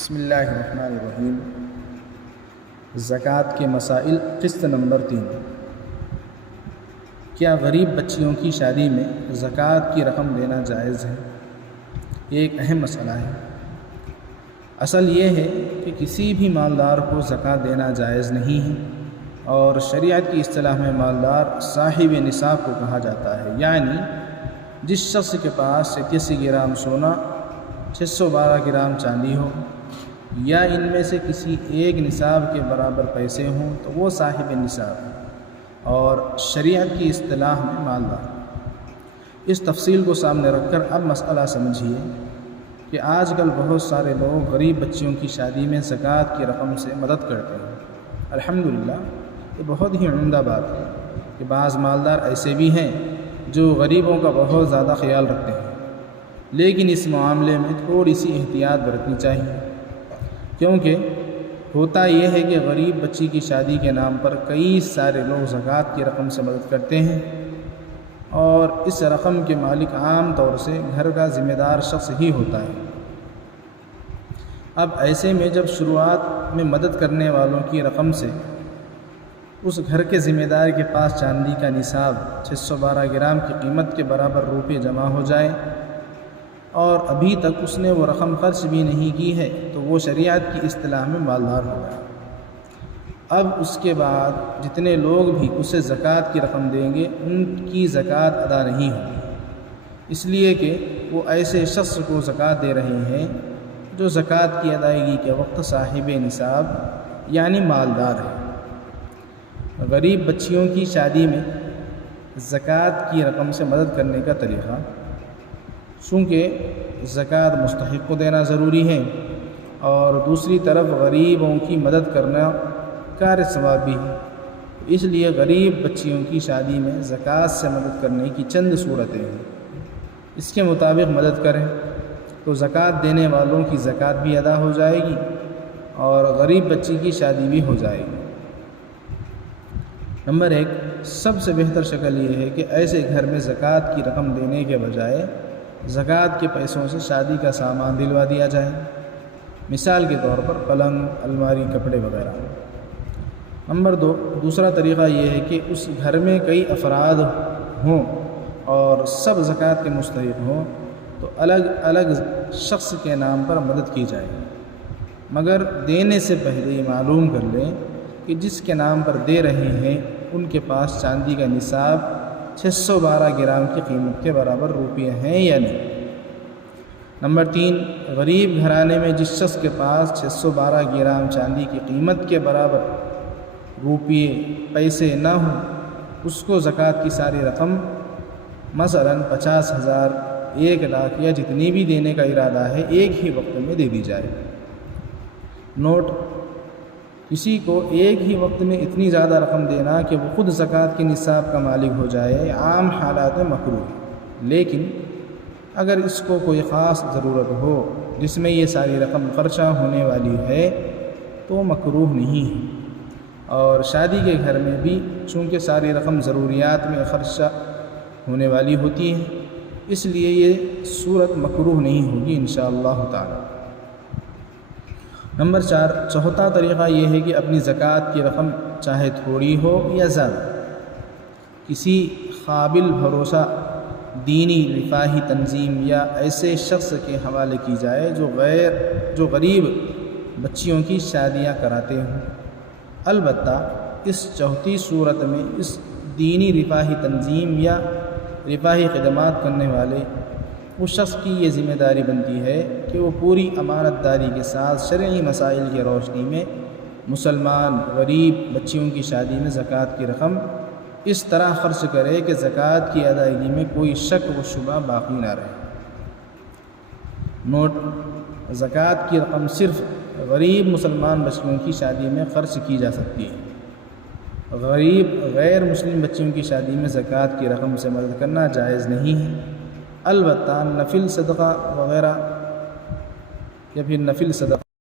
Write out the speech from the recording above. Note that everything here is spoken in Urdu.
بسم اللہ الرحمن الرحیم۔ زکوٰۃ کے مسائل، قسط نمبر 3۔ کیا غریب بچیوں کی شادی میں زکوٰۃ کی رقم دینا جائز ہے؟ یہ ایک اہم مسئلہ ہے۔ اصل یہ ہے کہ کسی بھی مالدار کو زکوٰۃ دینا جائز نہیں ہے، اور شریعت کی اصطلاح میں مالدار صاحب نصاب کو کہا جاتا ہے، یعنی جس شخص کے پاس 87 گرام سونا، 612 گرام چاندی ہو، یا ان میں سے کسی ایک نصاب کے برابر پیسے ہوں تو وہ صاحب نصاب ہے، اور شریعت کی اصطلاح میں مالدار۔ اس تفصیل کو سامنے رکھ کر اب مسئلہ سمجھیے کہ آج کل بہت سارے لوگ غریب بچیوں کی شادی میں زکوٰۃ کی رقم سے مدد کرتے ہیں۔ الحمدللہ، یہ بہت ہی عمدہ بات ہے کہ بعض مالدار ایسے بھی ہیں جو غریبوں کا بہت زیادہ خیال رکھتے ہیں، لیکن اس معاملے میں تھوڑی سی احتیاط برتنی چاہیے، کیونکہ ہوتا یہ ہے کہ غریب بچی کی شادی کے نام پر کئی سارے لوگ زکوٰۃ کی رقم سے مدد کرتے ہیں، اور اس رقم کے مالک عام طور سے گھر کا ذمہ دار شخص ہی ہوتا ہے۔ اب ایسے میں جب شروعات میں مدد کرنے والوں کی رقم سے اس گھر کے ذمہ دار کے پاس چاندی کا نصاب 612 گرام کی قیمت کے برابر روپے جمع ہو جائے، اور ابھی تک اس نے وہ رقم خرچ بھی نہیں کی ہے، تو وہ شریعت کی اصطلاح میں مالدار ہو گیا۔ اب اس کے بعد جتنے لوگ بھی اسے زکوٰۃ کی رقم دیں گے ان کی زکوٰۃ ادا نہیں ہوگی، اس لیے کہ وہ ایسے شخص کو زکوٰۃ دے رہے ہیں جو زکوٰۃ کی ادائیگی کے وقت صاحب نصاب یعنی مالدار ہے۔ غریب بچیوں کی شادی میں زکوٰۃ کی رقم سے مدد کرنے کا طریقہ، چونکہ زکوٰۃ مستحق کو دینا ضروری ہے، اور دوسری طرف غریبوں کی مدد کرنا کار ثواب بھی ہے، اس لیے غریب بچیوں کی شادی میں زکوٰۃ سے مدد کرنے کی چند صورتیں ہیں۔ اس کے مطابق مدد کریں تو زکوٰۃ دینے والوں کی زکوٰۃ بھی ادا ہو جائے گی، اور غریب بچی کی شادی بھی ہو جائے گی۔ نمبر 1، سب سے بہتر شکل یہ ہے کہ ایسے گھر میں زکوٰۃ کی رقم دینے کے بجائے زکوٰۃ کے پیسوں سے شادی کا سامان دلوا دیا جائے، مثال کے طور پر پلنگ، الماری، کپڑے وغیرہ۔ نمبر 2، دوسرا طریقہ یہ ہے کہ اس گھر میں کئی افراد ہوں اور سب زکوٰۃ کے مستحق ہوں، تو الگ الگ شخص کے نام پر مدد کی جائے، مگر دینے سے پہلے یہ معلوم کر لیں کہ جس کے نام پر دے رہے ہیں ان کے پاس چاندی کا نصاب 612 گرام کی قیمت کے برابر روپے ہیں یا نہیں۔ نمبر 3، غریب گھرانے میں جس شخص کے پاس 612 گرام چاندی کی قیمت کے برابر روپے پیسے نہ ہوں، اس کو زکوٰۃ کی ساری رقم مثلاً 50,000، 1 لاکھ یا جتنی بھی دینے کا ارادہ ہے ایک ہی وقت میں دے دی جائے۔ نوٹ: کسی کو ایک ہی وقت میں اتنی زیادہ رقم دینا کہ وہ خود زکوٰۃ کے نصاب کا مالک ہو جائے عام حالات میں مکروہ ہے، لیکن اگر اس کو کوئی خاص ضرورت ہو جس میں یہ ساری رقم خرچہ ہونے والی ہے تو مکروہ نہیں ہے، اور شادی کے گھر میں بھی چونکہ ساری رقم ضروریات میں خرچہ ہونے والی ہوتی ہے، اس لیے یہ صورت مکروہ نہیں ہوگی انشاءاللہ تعالی۔ نمبر 4، چوتھا طریقہ یہ ہے کہ اپنی زکوٰۃ کی رقم چاہے تھوڑی ہو یا زیادہ، کسی قابل بھروسہ دینی رفاہی تنظیم یا ایسے شخص کے حوالے کی جائے جو غریب بچیوں کی شادیاں کراتے ہوں۔ البتہ اس چوتھی صورت میں اس دینی رفاہی تنظیم یا رفاہی خدمات کرنے والے اس شخص کی یہ ذمہ داری بنتی ہے کہ وہ پوری امانت داری کے ساتھ شرعی مسائل کی روشنی میں مسلمان غریب بچیوں کی شادی میں زکوٰۃ کی رقم اس طرح خرچ کرے کہ زکوٰۃ کی ادائیگی میں کوئی شک و شبہ باقی نہ رہے۔ نوٹ: زکوٰۃ کی رقم صرف غریب مسلمان بچیوں کی شادی میں خرچ کی جا سکتی ہے، غریب غیر مسلم بچیوں کی شادی میں زکوٰۃ کی رقم سے مدد کرنا جائز نہیں ہے۔ البتہ نفل صدقہ وغیرہ یا پھر نفل صدقہ